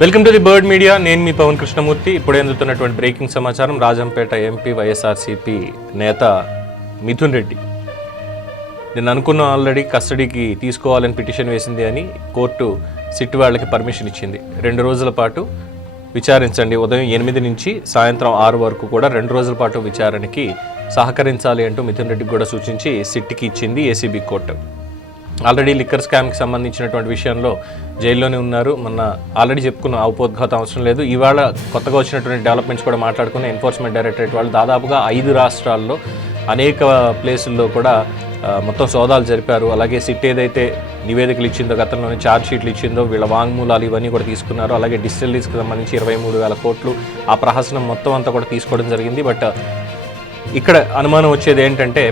Welcome to the bird media. నేను మీ పవన్ కృష్ణమూర్తి. ఇప్పుడు అందుతున్నటువంటి బ్రేకింగ్ సమాచారం రాజంపేట ఎంపీ వైఎస్ఆర్సీపీ నేత మిథున్ రెడ్డి. నేను అనుకున్న ఆల్రెడీ కస్టడీకి తీసుకోవాలని పిటిషన్ వేసింది అని కోర్టు సిట్ వాళ్ళకి పర్మిషన్ ఇచ్చింది. రెండు రోజుల పాటు విచారించండి. ఉదయం ఎనిమిది నుంచి సాయంత్రం ఆరు వరకు కూడా రెండు రోజుల పాటు విచారణకి సహకరించాలి అంటూ మిథున్ రెడ్డికి కూడా సూచించి సిట్కి ఇచ్చింది ఏసీబీ కోర్టు. ఆల్రెడీ లిక్కర్ స్కామ్కి సంబంధించినటువంటి విషయంలో జైల్లోనే ఉన్నారు. మొన్న ఆల్రెడీ చెప్పుకున్న ఔపోద్ఘాతం అవసరం లేదు. ఇవాళ కొత్తగా వచ్చినటువంటి డెవలప్మెంట్స్ కూడా మాట్లాడుకున్న ఎన్ఫోర్స్మెంట్ డైరెక్టరేట్ వాళ్ళు దాదాపుగా ఐదు రాష్ట్రాల్లో అనేక ప్లేసుల్లో కూడా మొత్తం సోదాలు జరిపారు. అలాగే సిట్ ఏదైతే నివేదికలు ఇచ్చిందో గతంలోనే ఛార్జ్ షీట్లు ఇచ్చిందో వీళ్ళ వాంగ్మూలాలు ఇవన్నీ కూడా తీసుకున్నారు. అలాగే డిస్టిలరీస్కి సంబంధించి ఇరవై మూడు వేల కోట్లు ఆ ప్రహసనం మొత్తం అంతా కూడా తీసుకోవడం జరిగింది. బట్ ఇక్కడ అనుమానం వచ్చేది ఏంటంటే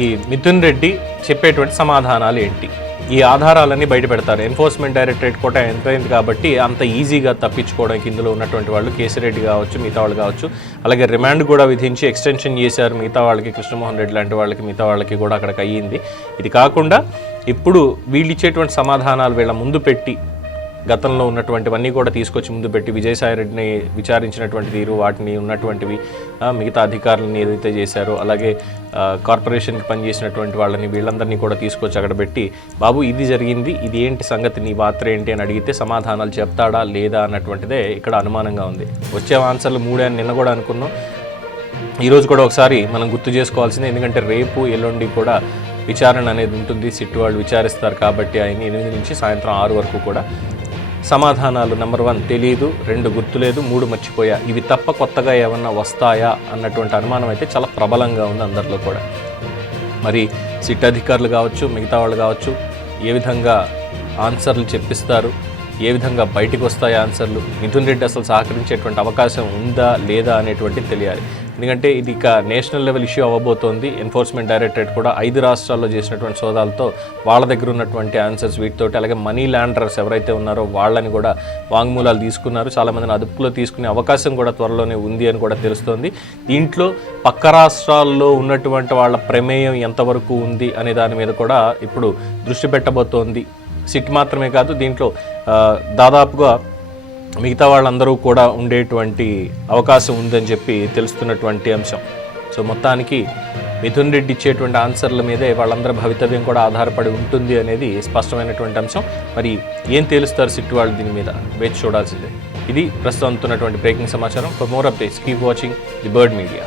ఈ మిథున్ రెడ్డి చెప్పేటువంటి సమాధానాలు ఏంటి? ఈ ఆధారాలన్నీ బయట పెడతారు. ఎన్ఫోర్స్మెంట్ డైరెక్టరేట్ కూడా ఎంతైంది కాబట్టి అంత ఈజీగా తప్పించుకోవడానికి ఇందులో ఉన్నటువంటి వాళ్ళు కేసిరెడ్డి కావచ్చు మిగతా వాళ్ళు కావచ్చు అలాగే రిమాండ్ కూడా విధించి ఎక్స్టెన్షన్ చేశారు మిగతా వాళ్ళకి కృష్ణమోహన్ రెడ్డి లాంటి వాళ్ళకి మిగతా వాళ్ళకి కూడా అక్కడికి అయ్యింది. ఇది కాకుండా ఇప్పుడు వీళ్ళు ఇచ్చేటువంటి సమాధానాలు వీళ్ళ ముందు పెట్టి గతంలో ఉన్నటువంటివన్నీ కూడా తీసుకొచ్చి ముందు పెట్టి విజయసాయి రెడ్డిని విచారించినటువంటి తీరు వాటిని ఉన్నటువంటివి మిగతా అధికారులను ఏదైతే చేశారో అలాగే కార్పొరేషన్కి పనిచేసినటువంటి వాళ్ళని వీళ్ళందరినీ కూడా తీసుకొచ్చి అక్కడ పెట్టి బాబు ఇది జరిగింది ఇది ఏంటి సంగతి నీ పాత్ర ఏంటి? అని అడిగితే సమాధానాలు చెప్తాడా లేదా అన్నటువంటిదే ఇక్కడ అనుమానంగా ఉంది. వచ్చే ఆన్సర్లు మూడే అని నిన్న కూడా అనుకున్నాం. ఈరోజు కూడా ఒకసారి మనం గుర్తు చేసుకోవాల్సింది ఎందుకంటే రేపు ఎల్లుండి కూడా విచారణ అనేది ఉంటుంది. సిట్ వాళ్ళు విచారిస్తారు కాబట్టి ఆయన ఎనిమిది నుంచి సాయంత్రం ఆరు వరకు కూడా సమాధానాలు నెంబర్ వన్ తెలియదు రెండు గుర్తులేదు మూడు మర్చిపోయా. ఇవి తప్ప కొత్తగా ఏమన్నా వస్తాయా అన్నటువంటి అనుమానం అయితే చాలా ప్రబలంగా ఉంది అందరిలో కూడా. మరి సిట్ అధికారులు కావచ్చు మిగతా వాళ్ళు కావచ్చు ఏ విధంగా ఆన్సర్లు చెప్పిస్తారు? ఏ విధంగా బయటికి వస్తాయి ఆన్సర్లు? మిథున్ రెడ్డి అసలు సహకరించేటువంటి అవకాశం ఉందా లేదా అనేటువంటిది తెలియాలి. ఎందుకంటే ఇది ఇక నేషనల్ లెవెల్ ఇష్యూ అవ్వబోతోంది. ఎన్ఫోర్స్మెంట్ డైరెక్టరేట్ కూడా ఐదు రాష్ట్రాల్లో చేసినటువంటి సోదాలతో వాళ్ళ దగ్గర ఉన్నటువంటి ఆన్సర్స్ వీటితోటి అలాగే మనీ ల్యాండర్స్ ఎవరైతే ఉన్నారో వాళ్ళని కూడా వాంగ్మూలాలు తీసుకున్నారు. చాలామందిని అదుపులో తీసుకునే అవకాశం కూడా త్వరలోనే ఉంది అని కూడా తెలుస్తోంది. దీంట్లో పక్క రాష్ట్రాల్లో ఉన్నటువంటి వాళ్ళ ప్రమేయం ఎంతవరకు ఉంది అనే దాని మీద కూడా ఇప్పుడు దృష్టి పెట్టబోతోంది. సిట్ మాత్రమే కాదు దీంట్లో దాదాపుగా మిగతా వాళ్ళందరూ కూడా ఉండేటువంటి అవకాశం ఉందని చెప్పి తెలుస్తున్నటువంటి అంశం. సో మొత్తానికి మిథున్ రెడ్డి ఇచ్చేటువంటి ఆన్సర్ల మీదే వాళ్ళందరి భవితవ్యం కూడా ఆధారపడి ఉంటుంది అనేది స్పష్టమైనటువంటి అంశం. మరి ఏం తేలుస్తారు సిట్ వాళ్ళు దీని మీద? వేచి చూడాల్సిందే. ఇది ప్రస్తుతం అందుతున్నటువంటి బ్రేకింగ్ సమాచారం. For more updates keep watching the bird media